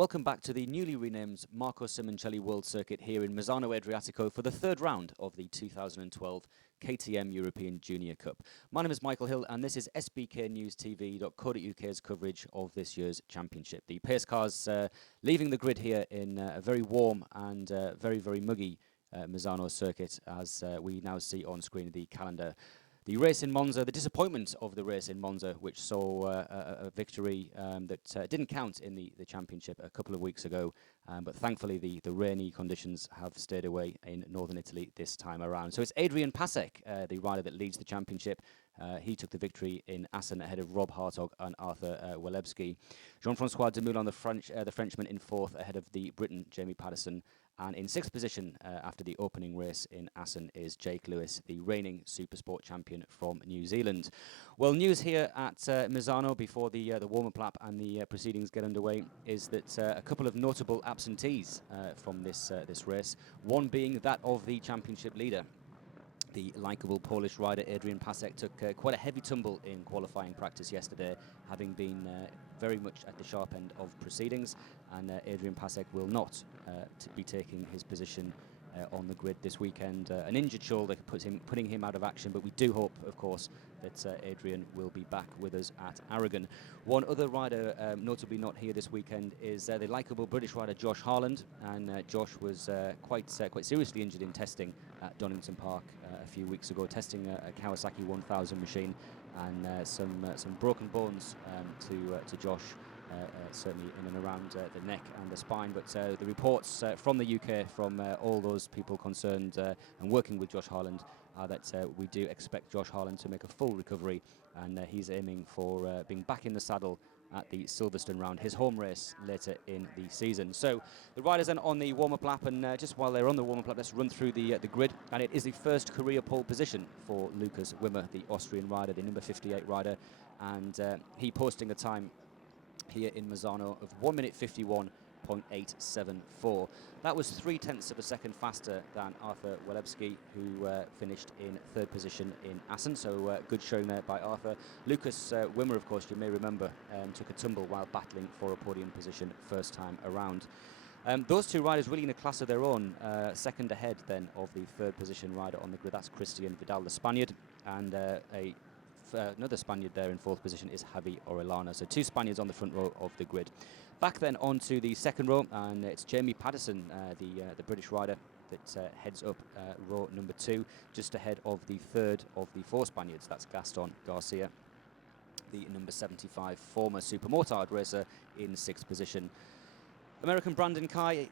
Welcome back to the newly renamed Marco Simoncelli World Circuit here in Misano Adriatico for the third round of the 2012 KTM European Junior Cup. My name is Michael Hill and this is sbknewstv.co.uk's coverage of this year's championship. The pace cars leaving the grid here in a very warm and very muggy Misano circuit as we now see on screen the calendar. The race in Monza, the disappointment of the race in Monza, which saw a victory that didn't count in the championship a couple of weeks ago, but thankfully the rainy conditions have stayed away in northern Italy this time around. So it's Adrian Pasek, the rider that leads the championship. He took the victory in Assen ahead of Rob Hartog and Arthur Walebski. Jean-Francois Demoulin, the Frenchman, in fourth ahead of the Briton Jamie Patterson. And in sixth position after the opening race in Assen is Jake Lewis, the reigning Supersport champion from New Zealand. Well, news here at Misano before the warm-up lap and the proceedings get underway is that a couple of notable absentees from this race, one being that of the championship leader. The likeable Polish rider Adrian Pasek took quite a heavy tumble in qualifying practice yesterday, having been very much at the sharp end of proceedings, and Adrian Pasek will not be taking his position on the grid this weekend. An injured shoulder putting him out of action, but we do hope, of course, that Adrian will be back with us at Aragon. One other rider, notably not here this weekend, is the likeable British rider Josh Harland, and Josh was quite seriously injured in testing at Donington Park a few weeks ago, testing a Kawasaki 1000 machine, and some broken bones to Josh. Certainly in and around the neck and the spine, but the reports from the UK, from all those people concerned and working with Josh Harland, are that we do expect Josh Harland to make a full recovery, and he's aiming for being back in the saddle at the Silverstone round, his home race later in the season. So the riders then on the warm-up lap, and just while they're on the warm-up lap, let's run through the grid, and it is the first career pole position for Lukas Wimmer, the Austrian rider, the number 58 rider, and he posting a time here in Misano of 1 minute 51.874. That was 0.3 of a second faster than Arthur Walebski, who finished in third position in Assen. So good showing there by Arthur. Lukas Wimmer, of course, you may remember, took a tumble while battling for a podium position first time around. Those two riders really in a class of their own, second ahead then of the third position rider on the grid. That's Christian Vidal, the Spaniard, and another Spaniard there in fourth position is Javi Orellana. So two Spaniards on the front row of the grid. Back then onto the second row, and it's Jamie Patterson, the British rider, that heads up row number 2, just ahead of the third of the four Spaniards. That's Gaston Garcia, the number 75 former Supermotard racer, in sixth position. American Brandon Kai,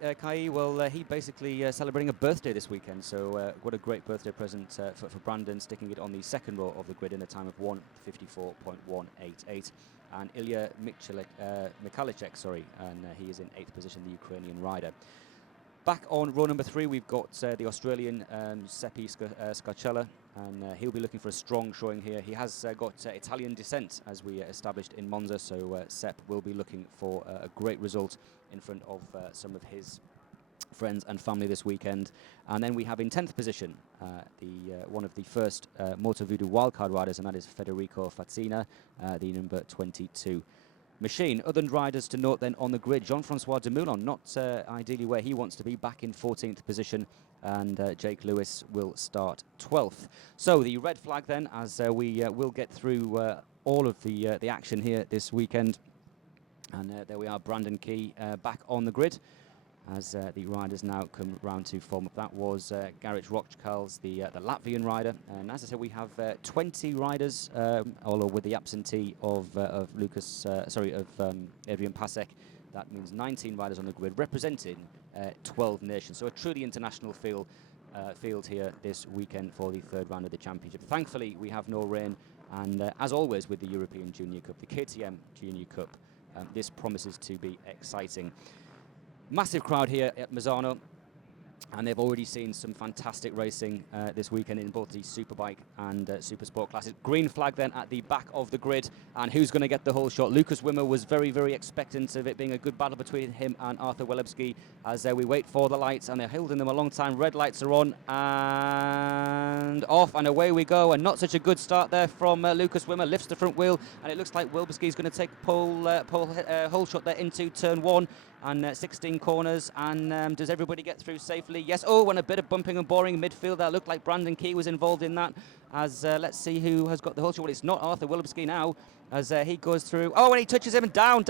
well, he basically celebrating a birthday this weekend, so what a great birthday present for Brandon, sticking it on the second row of the grid in a time of 1:54.188. And Ilya Michalicek, and he is in 8th position, the Ukrainian rider. Back on row number 3, we've got the Australian Seppi Scarcella, and he'll be looking for a strong showing here. He has got Italian descent, as we established in Monza, so Sepp will be looking for a great result in front of some of his friends and family this weekend. And then we have in 10th position one of the first Moto Voodoo wildcard riders, and that is Federico Fazzina, the number 22 machine. Other riders to note then on the grid, Jean-Francois Demoulin, not ideally where he wants to be, back in 14th position, and Jake Lewis will start 12th. So the red flag then, as we will get through all of the action here this weekend. And there we are, Brandon Key back on the grid as the riders now come round to form up. That was Garrett Rochkals, the Latvian rider, and as I said, we have 20 riders, all with the absentee of Adrian Pasek. That means 19 riders on the grid, representing 12 nations. So a truly international field here this weekend for the third round of the championship. Thankfully, we have no rain, and as always with the European Junior Cup, the KTM Junior Cup, this promises to be exciting. Massive crowd here at Misano, and they've already seen some fantastic racing this weekend in both the Superbike and Supersport classes. Green flag then at the back of the grid, and who's going to get the whole shot? Lukas Wimmer was very expectant of it being a good battle between him and Arthur Walebski as we wait for the lights, and they're holding them a long time. Red lights are on and off, and away we go. And not such a good start there from Lukas Wimmer. Lifts the front wheel, and it looks like Walebski is going to take whole shot there into turn 1. and 16 corners. And does everybody get through safely? Yes. Oh, and a bit of bumping and boring in midfield. That looked like Brandon Key was involved in that. As let's see who has got the whole shot. Well, it's not Arthur Willemski now, as he goes through. Oh, and he touches him, and down.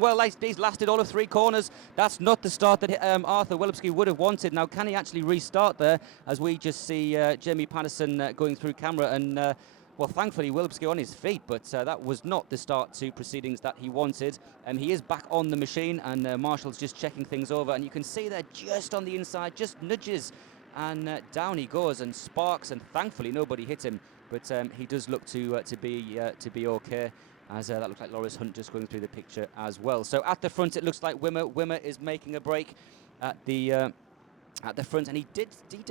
Well, he's lasted all of 3 corners. That's not the start that Arthur Willemski would have wanted. Now, can he actually restart there? As we just see Jamie Patterson going through camera, and well, thankfully Willemski on his feet, but that was not the start to proceedings that he wanted. He is back on the machine, and Marshall's just checking things over, and you can see there just on the inside, just nudges, and down he goes and sparks, and thankfully nobody hit him, but he does look to be okay, as that looks like Loris Hunt just going through the picture as well. So at the front it looks like Wimmer is making a break at the front, and he did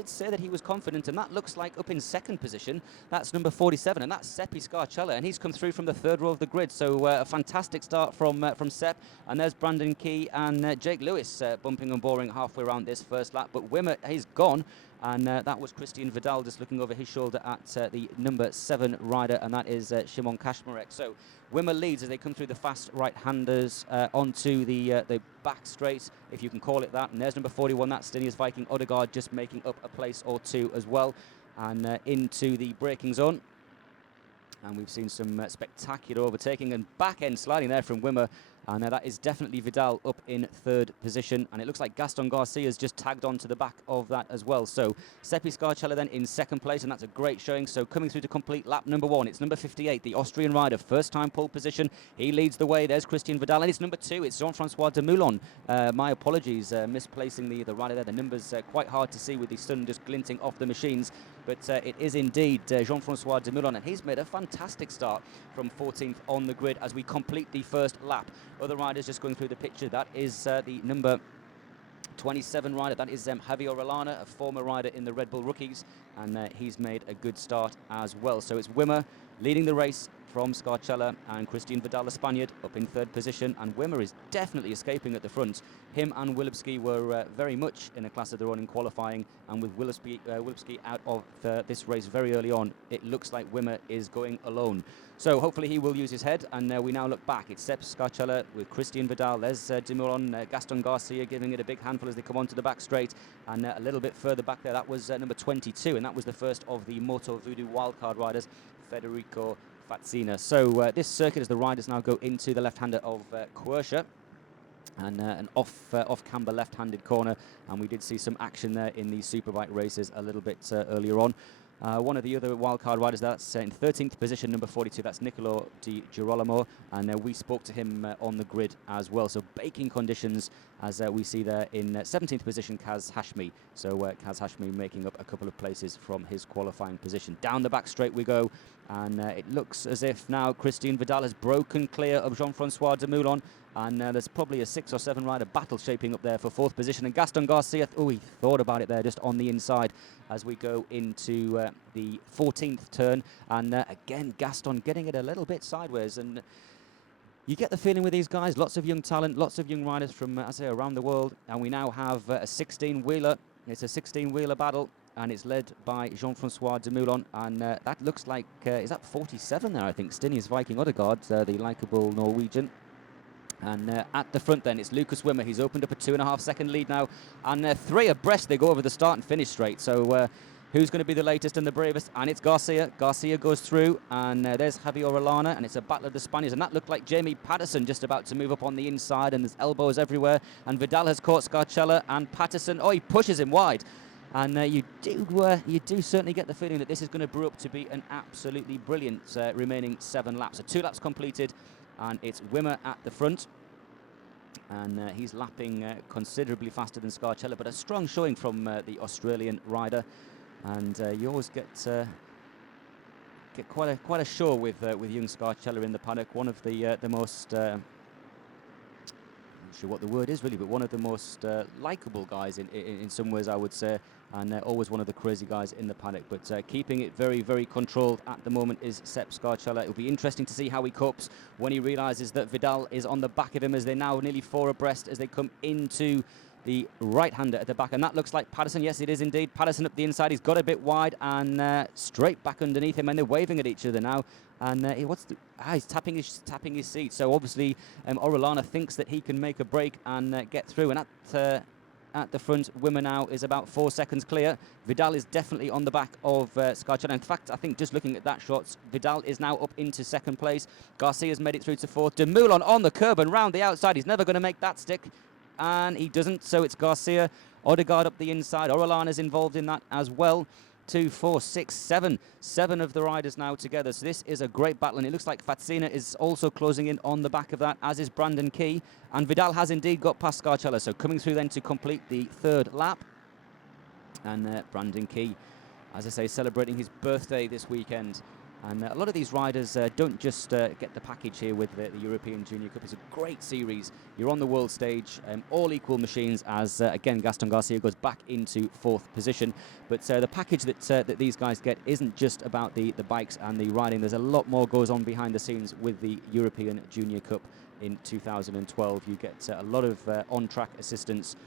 say that he was confident, and that looks like up in second position. That's number 47, and that's Seppi Scarcella, and he's come through from the 3rd row of the grid. So a fantastic start from Sepp, and there's Brandon Key and Jake Lewis bumping and boring halfway around this first lap. But Wimmer, he's gone, and that was Christian Vidal just looking over his shoulder at the number 7 rider, and that is Shimon Kashmarek. So Wimmer leads as they come through the fast right-handers onto the back straight, if you can call it that. And there's number 41, that's Stinius Viking Odegaard, just making up a place or 2 as well. And into the braking zone. And we've seen some spectacular overtaking and back-end sliding there from Wimmer. And that is definitely Vidal up in 3rd position. And it looks like Gaston Garcia's just tagged on to the back of that as well. So Seppi Scarcella then in 2nd place, and that's a great showing. So coming through to complete lap number 1, it's number 58, the Austrian rider, first time pole position. He leads the way. There's Christian Vidal. And it's number 2, it's Jean-Francois de Moulon. My apologies, misplacing the rider there. The numbers quite hard to see with the sun just glinting off the machines. But it is indeed Jean-Francois de Moulon, and he's made a fantastic start from 14th on the grid as we complete the first lap. Other riders just going through the picture. That is the number 27 rider. That is Javier Rolana, a former rider in the Red Bull Rookies, and he's made a good start as well. So it's Wimmer leading the race from Scarcella, and Christian Vidal, the Spaniard, up in 3rd position, and Wimmer is definitely escaping at the front. Him and Willemski were very much in a class of their own in qualifying, and with Willemski out of this race very early on, it looks like Wimmer is going alone. So hopefully he will use his head, and we now look back. It's Sepp Scarcella with Christian Vidal. There's de Moulon, Gaston Garcia giving it a big handful as they come onto the back straight, and a little bit further back there, that was number 22, and that was the first of the Moto Voodoo wildcard riders, Federico Fazzina. So this circuit, as the riders now go into the left-hander of Quercia, and an off-camber left-handed corner, and we did see some action there in the Superbike races a little bit earlier on. One of the other wildcard riders, that's in 13th position, number 42, that's Nicolo Di Girolamo, and we spoke to him on the grid as well. So baking conditions, as we see there in 17th position, Kaz Hashmi. So Kaz Hashmi making up a couple of places from his qualifying position. Down the back straight we go, and it looks as if now Christian Vidal has broken clear of Jean-Francois de Moulon, and there's probably a 6 or 7 rider battle shaping up there for 4th position. And Gaston Garcia, he thought about it there just on the inside as we go into the 14th turn. And again, Gaston getting it a little bit sideways. And you get the feeling with these guys, lots of young talent, lots of young riders from, I say, around the world. And we now have a 16-wheeler. It's a 16-wheeler battle, and it's led by Jean-Francois de Moulon. And that looks like, is that 47 there, I think? Stinius Viking Odegaard, the likeable Norwegian. And at the front then, it's Lucas Wimmer. He's opened up a 2.5-second lead now. And 3 abreast, they go over the start and finish straight. So who's going to be the latest and the bravest? And it's Garcia. Garcia goes through, and there's Javier Rolana, and it's a battle of the Spaniards. And that looked like Jamie Patterson just about to move up on the inside, and there's elbows everywhere. And Vidal has caught Scarcella, and Patterson, he pushes him wide. And you do certainly get the feeling that this is going to brew up to be an absolutely brilliant remaining 7 laps. So 2 laps completed, and it's Wimmer at the front, and he's lapping considerably faster than Scarcella, but a strong showing from the Australian rider. And you always get quite a show with young Scarcella in the paddock. One of the most I'm not sure what the word is really, but one of the most likeable guys in some ways, I would say, and always one of the crazy guys in the paddock. But keeping it very, very controlled at the moment is Sepp Scarcella. It'll be interesting to see how he copes when he realises that Vidal is on the back of him, as they're now nearly 4 abreast as they come into the right-hander at the back, and that looks like Patterson. Yes, it is indeed. Patterson up the inside. He's got a bit wide and straight back underneath him, and they're waving at each other now. And he's tapping his seat. So obviously, Orellana thinks that he can make a break and get through. And at the front, Wimmer now is about 4 seconds clear. Vidal is definitely on the back of Scarcella. In fact, I think just looking at that shot, Vidal is now up into second place. Garcia's made it through to fourth. De Moulin on the curb and round the outside. He's never going to make that stick. And he doesn't, so it's Garcia. Odegaard up the inside. Orellana's involved in that as well. 2, 4, 6, 7. 7 of the riders now together. So this is a great battle, and it looks like Fatsina is also closing in on the back of that, as is Brandon Key. And Vidal has indeed got past Scarcella, so coming through then to complete the third lap. And Brandon Key, as I say, celebrating his birthday this weekend. And a lot of these riders don't just get the package here with the European Junior Cup. It's a great series. You're on the world stage, all equal machines, as again Gaston Garcia goes back into fourth position. But the package that these guys get isn't just about the bikes and the riding. There's a lot more goes on behind the scenes with the European Junior Cup in 2012. You get a lot of on-track assistance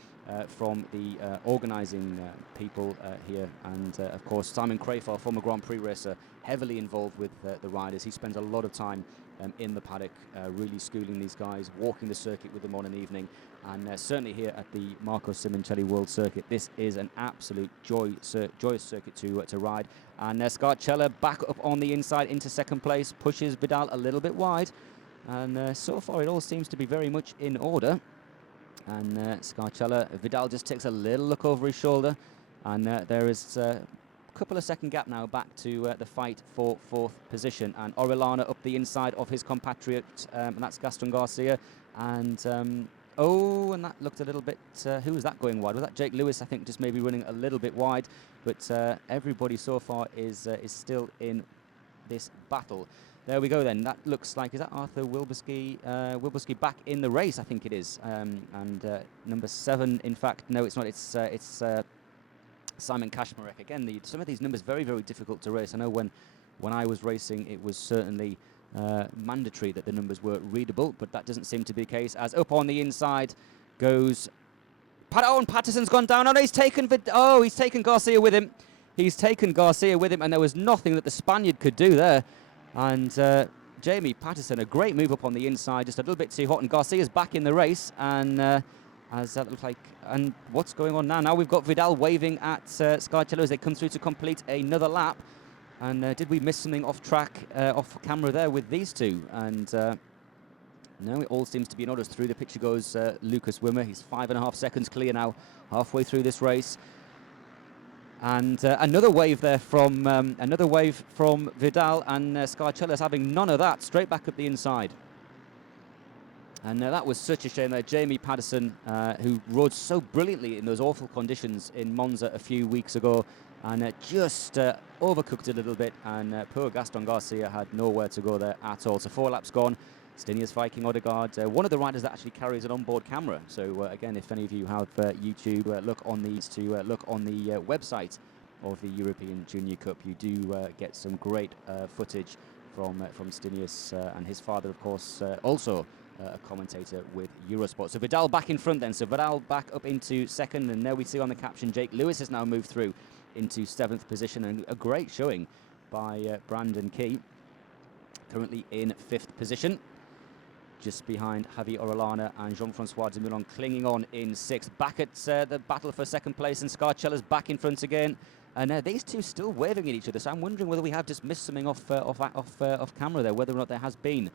from the organising people here, and of course Simon Crafar, former Grand Prix racer, heavily involved with the riders. He spends a lot of time in the paddock, really schooling these guys, walking the circuit with them on an evening, and certainly here at the Marco Simoncelli World Circuit, this is an absolute joyous circuit to ride. And Scarcella back up on the inside into second place, pushes Vidal a little bit wide, and so far it all seems to be very much in order. And Scarcella, Vidal just takes a little look over his shoulder, and there is a couple of second gap now back to the fight for fourth position. And Orellana up the inside of his compatriot, and that's Gaston Garcia. And and that looked a little bit, who was that going wide? Was that Jake Lewis? I think just maybe running a little bit wide, but everybody so far is still in this battle. There we go then. That looks like, is that Arthur Wilbuski? Wilbuski back in the race, I think it is. And number 7, in fact, no, it's not. It's Simon Kashmarek. Again, some of these numbers very, very difficult to race. I know when I was racing, it was certainly mandatory that the numbers were readable, but that doesn't seem to be the case. As up on the inside goes and Patterson's gone down. Oh, he's taken Garcia with him. He's taken Garcia with him, and there was nothing that the Spaniard could do there. And Jamie Patterson, a great move up on the inside, just a little bit too hot, and Garcia's back in the race, and as that looks like, and what's going on now? Now we've got Vidal waving at Scarcella as they come through to complete another lap. And did we miss something off track, off camera there with these two? And no, it all seems to be in order. Through the picture goes Lucas Wimmer. He's 5.5 seconds clear now, halfway through this race. And another wave there from Vidal, and Scarcella's having none of that. Straight back up the inside. And that was such a shame there. Jamie Patterson, who rode so brilliantly in those awful conditions in Monza a few weeks ago, and just overcooked a little bit, and poor Gaston Garcia had nowhere to go there at all. So 4 laps gone. Stinius Viking Odegaard, one of the riders that actually carries an onboard camera. So again, if any of you have YouTube, look on the website of the European Junior Cup. You do get some great footage from Stinius, and his father, of course, also a commentator with Eurosport. So Vidal back in front then. So Vidal back up into second, and there we see on the caption Jake Lewis has now moved through into 7th position, and a great showing by Brandon Key, currently in 5th position, just behind Javi Orellana and Jean-Francois de Moulin clinging on in 6th. Back at the battle for second place, and Scarcella's back in front again. And these two still waving at each other. So I'm wondering whether we have just missed something off camera there, whether or not there has been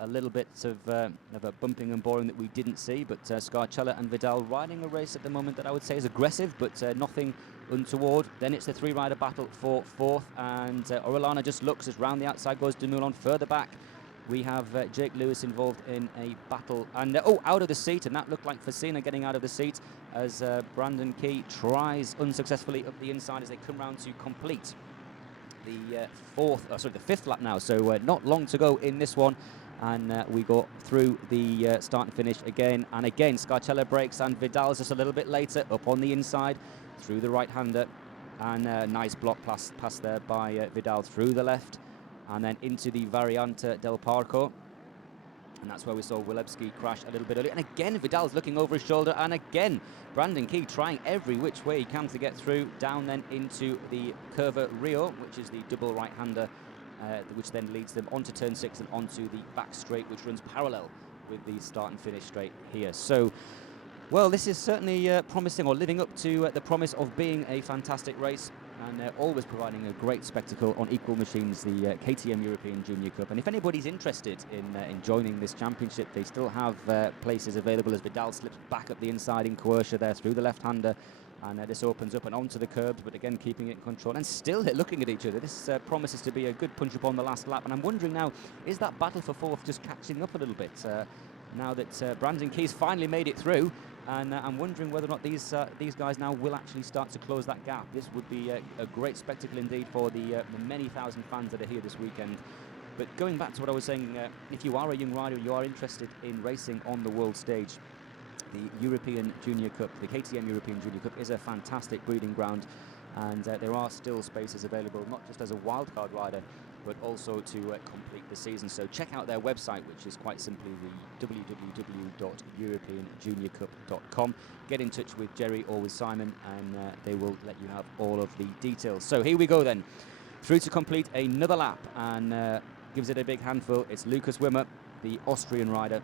a little bit of a bumping and boring that we didn't see. But Scarcella and Vidal riding a race at the moment that I would say is aggressive, but nothing untoward. Then it's the 3-rider battle for 4th, and Orellana just looks as round the outside goes de Moulin. Further back, we have Jake Lewis involved in a battle, and out of the seat, and that looked like Fatsina getting out of the seat as Brandon Key tries unsuccessfully up the inside as they come round to complete the 5th lap now. So not long to go in this one, and we go through the start and finish again and again. Scarcella breaks, and Vidal's just a little bit later up on the inside through the right-hander, and nice block pass there by Vidal through the left, and then into the Variante del Parco. And that's where we saw Wilebski crash a little bit earlier. And again, Vidal's looking over his shoulder. And again, Brandon Key trying every which way he can to get through. Down then into the Curva Rio, which is the double right-hander, which then leads them onto turn 6 and onto the back straight, which runs parallel with the start and finish straight here. So, well, this is certainly promising, or living up to the promise of being a fantastic race. And always providing a great spectacle on equal machines, the KTM European Junior Cup. And if anybody's interested in joining this championship, they still have places available as Vidal slips back up the inside in Quercia there through the left-hander. And this opens up and onto the curbs, but again keeping it in control. And still looking at each other. This promises to be a good punch-up on the last lap. And I'm wondering now, is that battle for fourth just catching up a little bit? Now that Brandon Key's finally made it through. And I'm wondering whether or not these guys now will actually start to close that gap. This would be a great spectacle indeed for the many thousand fans that are here this weekend. But going back to what I was saying, if you are a young rider, you are interested in racing on the world stage, the European Junior Cup, the KTM European Junior Cup, is a fantastic breeding ground. And there are still spaces available, not just as a wildcard rider, but also to complete the season. So check out their website, which is quite simply the www.europeanjuniorcup.com. Get in touch with Jerry or with Simon, and they will let you have all of the details. So here we go then, through to complete another lap, and gives it a big handful. It's Lukas Wimmer, the Austrian rider.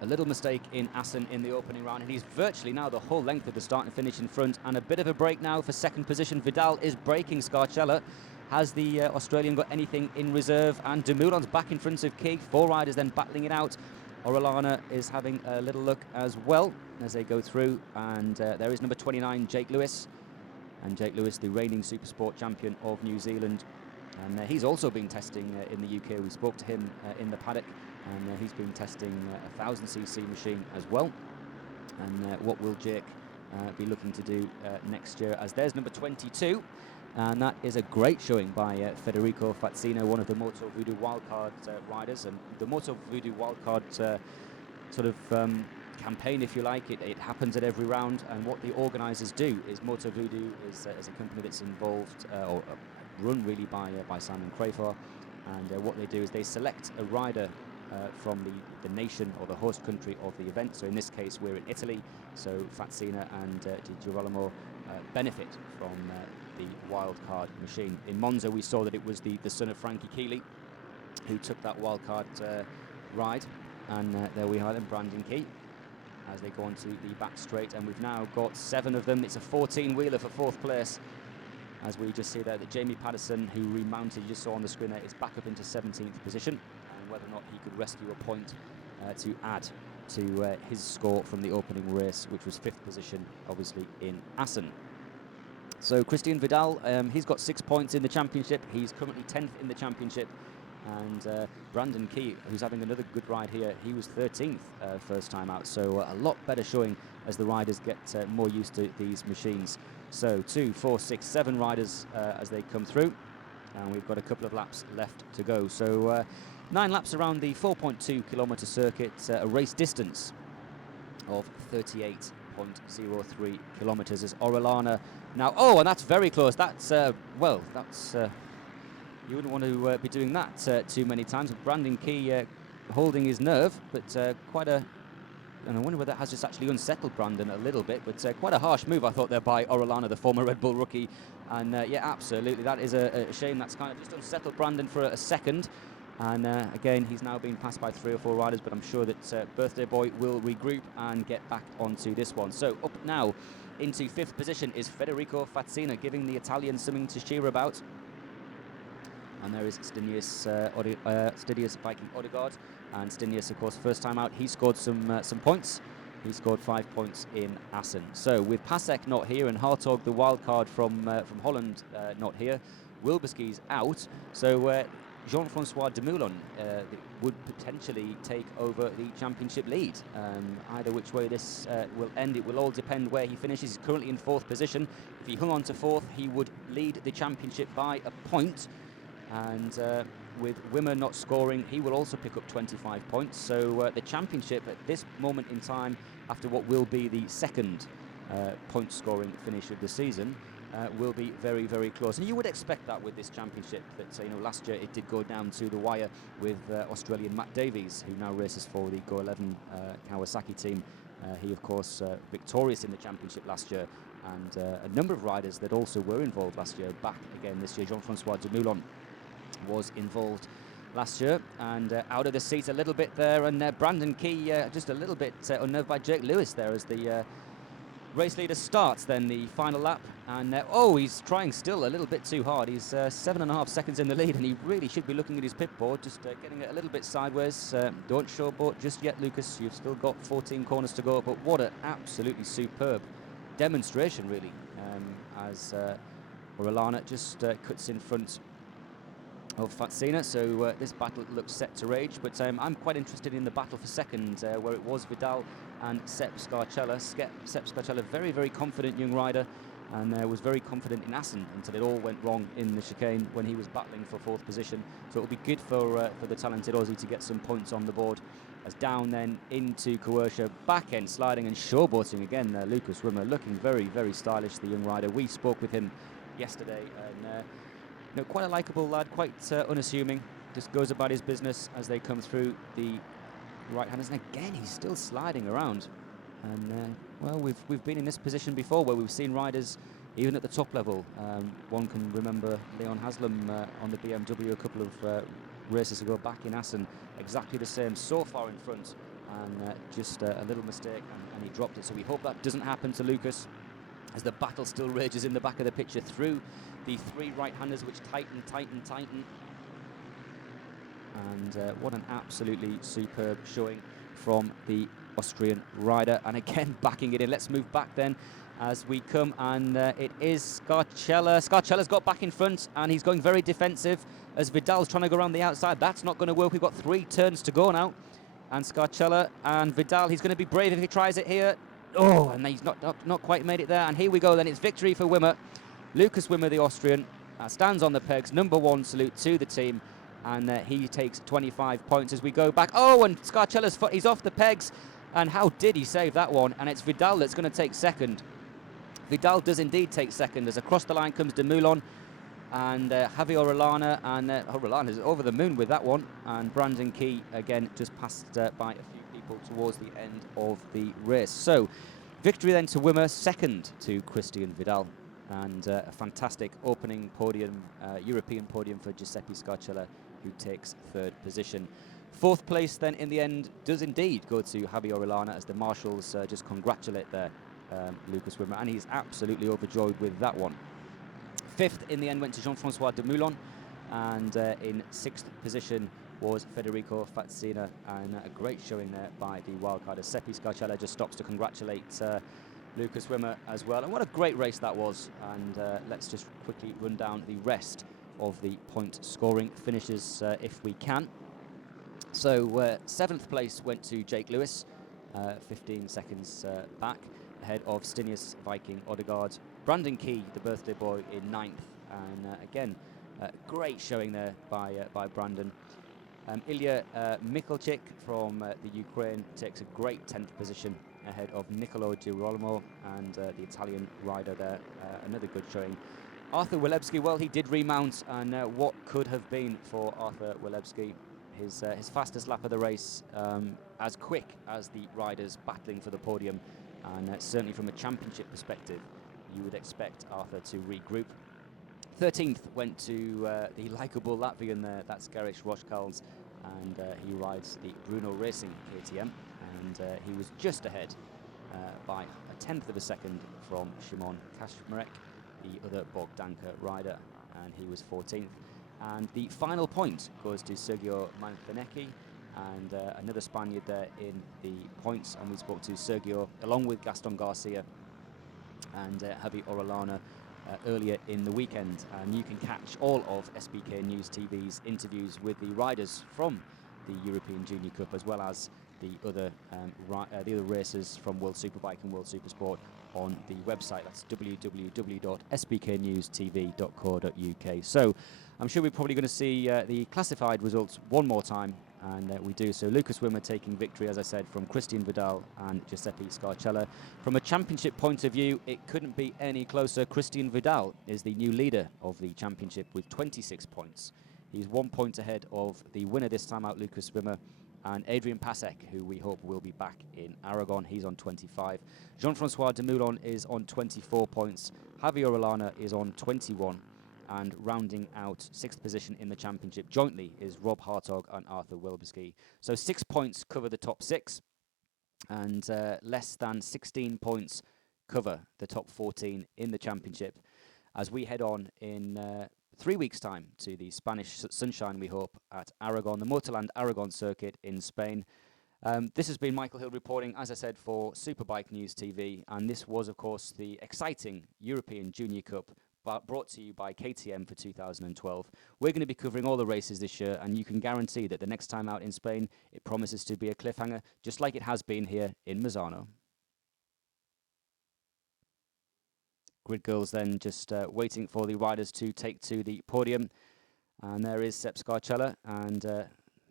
A little mistake in Assen in the opening round, and he's virtually now the whole length of the start and finish in front. And a bit of a break now for second position. Vidal is breaking Scarcella. Has the Australian got anything in reserve? And Dumoulin back in front of Key. 4 riders then battling it out. Orellana is having a little look as well as they go through. And there is number 29, Jake Lewis. And Jake Lewis, the reigning Supersport champion of New Zealand. And he's also been testing in the UK. We spoke to him in the paddock. And he's been testing a 1000cc machine as well. And what will Jake be looking to do next year? As there's number 22. And that is a great showing by Federico Fazzino, one of the Moto Voodoo wildcard riders. And the Moto Voodoo wildcard sort of campaign, if you like, it happens at every round. And what the organisers do is Moto Voodoo is a company that's involved, or run really by Simon Crafar. And what they do is they select a rider from the nation or the host country of the event. So in this case, we're in Italy. So Fazzina and Di Girolamo benefit from the wildcard machine. In Monza, we saw that it was the son of Frankie Keeley who took that wildcard ride. And there we are then, Brandon Key, as they go on to the back straight. And we've now got 7 of them. It's a 14-wheeler for 4th place. As we just see there that Jamie Patterson, who remounted, you just saw on the screen there, is back up into 17th position. And whether or not he could rescue a point to add to his score from the opening race, which was 5th position, obviously, in Assen. So Christian Vidal, he's got 6 points in the championship. He's currently 10th in the championship. And Brandon Key, who's having another good ride here, he was 13th first time out. So a lot better showing as the riders get more used to these machines. So 2, 4, 6, 7 riders as they come through. And we've got a couple of laps left to go. So 9 laps around the 4.2 kilometre circuit, a race distance of 38.03 kilometres as Orellana now. Oh, and that's very close. That's, well, that's, you wouldn't want to be doing that too many times. Brandon Key holding his nerve, but quite a, and I wonder whether that has just actually unsettled Brandon a little bit, but quite a harsh move, I thought, there by Orellana, the former Red Bull rookie. And yeah, absolutely, that is a shame. That's kind of just unsettled Brandon for a second. And again, he's now been passed by 3 or 4 riders, but I'm sure that Birthday Boy will regroup and get back onto this one. So up now into 5th position is Federico Fazzina, giving the Italians something to cheer about. And there is Stinius Viking Odegaard. And Stinius, of course, first time out, he scored some points. He scored 5 points in Assen. So with Pasek not here and Hartog, the wild card from Holland, not here, Wilbeski's out. So Jean-Francois Dumoulin would potentially take over the championship lead. Either which way this will end, it will all depend where he finishes. He's currently in 4th position. If he hung on to 4th, he would lead the championship by a point. And with Wimmer not scoring, he will also pick up 25 points. So the championship at this moment in time, after what will be the second point-scoring finish of the season, will be very, very close. And you would expect that with this championship, that last year it did go down to the wire with Australian Matt Davies, who now races for the Go 11 Kawasaki team. He, of course, victorious in the championship last year, and a number of riders that also were involved last year back again this year. Jean-Francois Demoulin was involved last year, and out of the seat a little bit there, and Brandon Key just a little bit unnerved by Jake Lewis there as the race leader starts then the final lap, and oh, he's trying still a little bit too hard. He's 7.5 seconds in the lead, and he really should be looking at his pit board, just getting it a little bit sideways. Don't showboat just yet, Lucas. You've still got 14 corners to go, but what an absolutely superb demonstration, really, as Orellana just cuts in front of Fatsina. So this battle looks set to rage, but I'm quite interested in the battle for second, where it was Vidal and Sepp Scarcella. Sepp Scarcella, very, very confident young rider, and was very confident in Assen until it all went wrong in the chicane when he was battling for 4th position. So it'll be good for the talented Aussie to get some points on the board. As down then into Coercia, back end sliding and showboating again. Lucas Wimmer looking very, very stylish, the young rider. We spoke with him yesterday, and quite a likeable lad, quite unassuming. Just goes about his business as they come through the right-handers, and again he's still sliding around. And well, we've been in this position before where we've seen riders even at the top level. One can remember Leon Haslam on the BMW a couple of races ago back in Assen, exactly the same, so far in front, and just a little mistake and he dropped it. So we hope that doesn't happen to Lucas, as the battle still rages in the back of the picture through the 3 right-handers, which tighten. And what an absolutely superb showing from the Austrian rider, and again backing it in. Let's move back then as we come, and it is Scarcella. Scarcella's got back in front, and he's going very defensive as Vidal's trying to go around the outside. That's not going to work. We've got 3 turns to go now, and Scarcella and Vidal, he's going to be brave if he tries it here. Oh, and he's not quite made it there, and here we go then. It's victory for Wimmer. Lucas Wimmer, the Austrian, stands on the pegs. #1 salute to the team, and he takes 25 points as we go back. Oh, and Scarcella's foot, he's off the pegs, and how did he save that one? And it's Vidal that's going to take second. Vidal does indeed take second, as across the line comes Demoulin and Javier Orellana, and Orellana is over the moon with that one, and Brandon Key again just passed by a few people towards the end of the race. So victory then to Wimmer, second to Christian Vidal, and a fantastic opening podium, European podium for Giuseppe Scarcella, who takes 3rd position. 4th place then in the end does indeed go to Javier Orellana, as the marshals just congratulate their Lucas Wimmer, and he's absolutely overjoyed with that one. 5th in the end went to Jean-Francois Demoulin, and in 6th position was Federico Fatsina, and a great showing there by the wildcarder. Seppi Scarcella just stops to congratulate Lucas Wimmer as well, and what a great race that was. And let's just quickly run down the rest of the point scoring finishes if we can. So 7th place went to Jake Lewis, 15 seconds back, ahead of Stinius Viking Odegaard. Brandon Key, the birthday boy, in 9th, and again, great showing there by Brandon. Ilya Mikulchik from the Ukraine takes a great 10th position, ahead of Nicolo Girolamo and the Italian rider there. Another good showing. Arthur Walebski, well, he did remount, and what could have been for Arthur Walebski. His fastest lap of the race, as quick as the riders battling for the podium, and certainly from a championship perspective, you would expect Arthur to regroup. 13th went to the likeable Latvian there, that's Garish Roshkals, and he rides the Bruno Racing KTM, and he was just ahead by a 10th of a second from Szymon Kaczmarek, the other Bogdanka rider, and he was 14th. And the final point goes to Sergio Manfanecki, and another Spaniard there in the points, and we spoke to Sergio along with Gaston Garcia and Javi Orellana earlier in the weekend, and you can catch all of SBK News TV's interviews with the riders from the European Junior Cup, as well as the other racers from World Superbike and World Supersport on the website. That's www.sbknewstv.co.uk. So I'm sure we're probably going to see the classified results one more time and we do. So Lucas Wimmer taking victory, as I said, from Christian Vidal and Giuseppe Scarcella. From a championship point of view, it couldn't be any closer. Christian Vidal is the new leader of the championship with 26 points. He's 1 point ahead of the winner this time out, Lucas Wimmer, and Adrian Pasek, who we hope will be back in Aragon. He's on 25. Jean-Francois Demoulin is on 24 points. Javier Olana is on 21. And rounding out 6th position in the championship jointly is Rob Hartog and Arthur Wilbeski. So 6 points cover the top 6, and less than 16 points cover the top 14 in the championship, as we head on in 3 weeks' time to the Spanish Sunshine, we hope, at Aragon, the Motorland Aragon circuit in Spain. This has been Michael Hill reporting, as I said, for Superbike News TV, and this was, of course, the exciting European Junior Cup brought to you by KTM for 2012. We're going to be covering all the races this year, and you can guarantee that the next time out in Spain, it promises to be a cliffhanger, just like it has been here in Misano. Grid girls then just waiting for the riders to take to the podium. And there is Sepp Scarcella and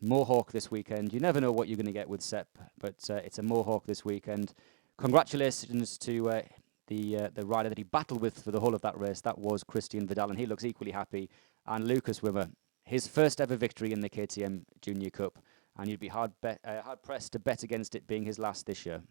Mohawk this weekend. You never know what you're going to get with Sepp, but it's a Mohawk this weekend. Congratulations to the rider that he battled with for the whole of that race. That was Christian Vidal, and he looks equally happy. And Lucas Wimmer, his first ever victory in the KTM Junior Cup, and you'd be hard pressed to bet against it being his last this year.